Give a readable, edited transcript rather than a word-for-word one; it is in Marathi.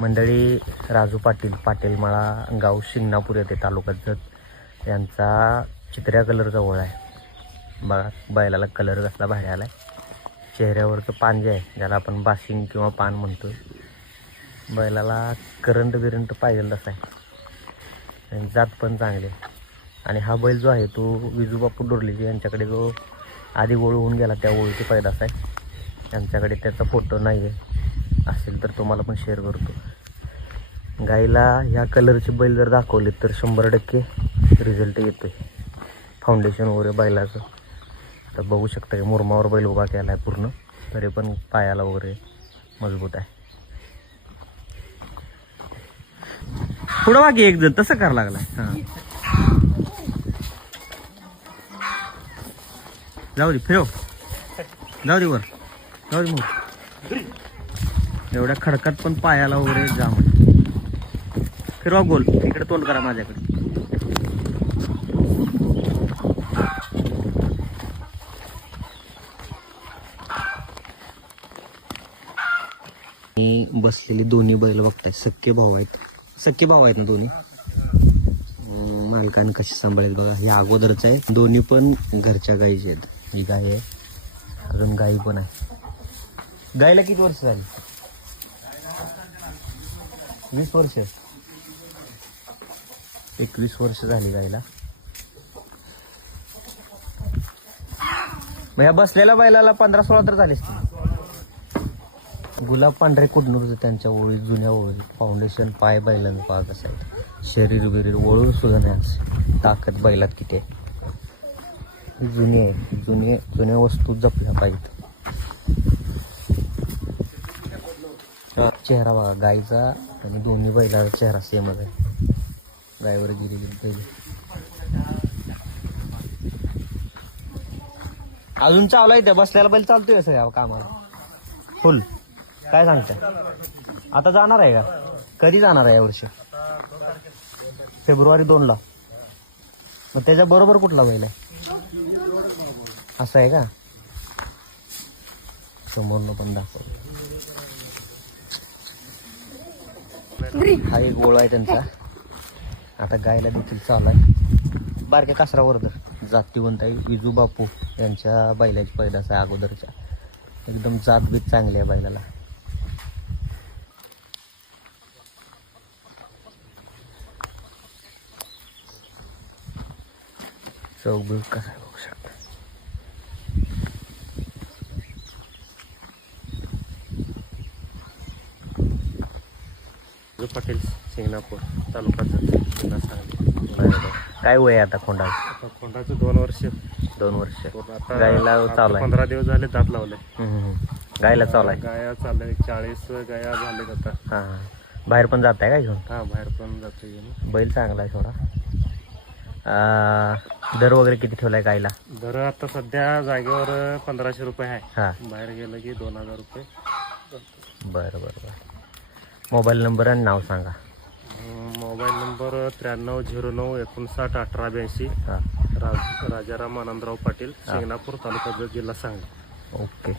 मंडळी राजू पाटील मळा गाव शिंगणापूर येथे तालुका जत यांचा चित्र्या कलरचा ओळा आहे. बघा बैलाला कलर कसला भारी आला आहे. चेहऱ्यावरचं पान जे आहे ज्याला आपण बाशिंग किंवा पान म्हणतो, बैलाला करंट पाहिजे तसा आहे आणि जात पण चांगले. आणि हा बैल जो आहे तो विजू बापू डोरलीजी यांच्याकडे जो आधी ओळ होऊन गेला त्या ओळीची पैदास आहे. त्यांच्याकडे त्याचा फोटो नाही आहे, असेल तर तुम्हाला पण शेअर करतो. गाईला ह्या कलरचे बैल जर दाखवले तर 100% रिझल्ट येतो आहे. फाउंडेशन वगैरे बैलाचं तर बघू शकता की मुरमावर बैल उभा केला आहे पूर्ण, तरी पण पायाला वगैरे मजबूत आहे. पुढं बाकी एक जण तसं करायला लागला. हां जाऊ दे, फिरव, जाऊ दे वर, जाऊ दे मग. एवढ्या खडकात पण पायाला वगैरे जाम आहे. फिरवा गोल, इकडे तोंड करा माझ्याकडे. बसलेली दोन्ही बैल बघताय, सख्खे भाऊ आहेत ना दोन्ही. मालकाने कशी सांभाळेल बघा. हे अगोदरच आहे, दोन्ही पण घरच्या गाईचे आहेत. ही गाय आहे, अजून गाई पण आहे. गायला किती वर्ष झाली? 20 वर्ष, 21 वर्ष झाली गायला. मग या बसलेल्या बैलाला 15-16 तर झाले. गुलाब पांढरे कुडनूरचं त्यांच्या ओळी, जुन्या ओळी. फाउंडेशन पाय बैलांचं पाय कसं आहे, शरीर बिरीर ओळून सुद्धा नाही. ताकद बैलात किती आहे. जुनी आहे, जुन्या वस्तू जपल्या पाहिजेत. चेहरा बघा गाईचा आणि दोन्ही बैलाचा चेहरा सेमच आहे. गायवर गेलेली पहिले. अजून चावलाय त्या बसल्याला बैल चालतोय सगळ्या कामाला फुल. काय सांगताय? आता जाणार आहे का? कधी जाणार आहे यावर्षी? फेब्रुवारी 2ला. मग त्याच्या बरोबर कुठला बैल आहे? असं आहे का? समोरनं पण दाखव. हा एक गोळा आहे त्यांचा. आता गायला देखील चालू आहे. बारक्या कासरावर जातीवंत आहे. विजू बापू यांच्या बैलाची पैदास आहे अगोदरच्या. एकदम जातबीत चांगली आहे बैलाला. चौबीस कसा बघू शकता. पाटील शिंगणापूर तालुका जिल्हा सांगली. काय वय आहे आता खोंडाचं? खोंडाचं 2 वर्ष. 2 वर्ष. आता गायला चालू आहे. 15 दिवस झाले दात लावले. गायला चालू आहे. गाया चाललंय 40 गाया झाले आता. हां बाहेर पण जात आहे का घेऊन? हा बाहेर पण जातोय घेऊन. बैल चांगला आहे थोडा. दर वगैरे किती ठेवलाय गायला? दर आता सध्या जागेवर 1500 रुपये आहे. हां बाहेर गेलं की 2000 रुपये. बरं. मोबाईल नंबर आणि नाव सांगा. Mobile number 9309591882. हां राजाराम आनंदराव पाटील, शिंगणापूर तालुका जिल्हा सांगली. ओके.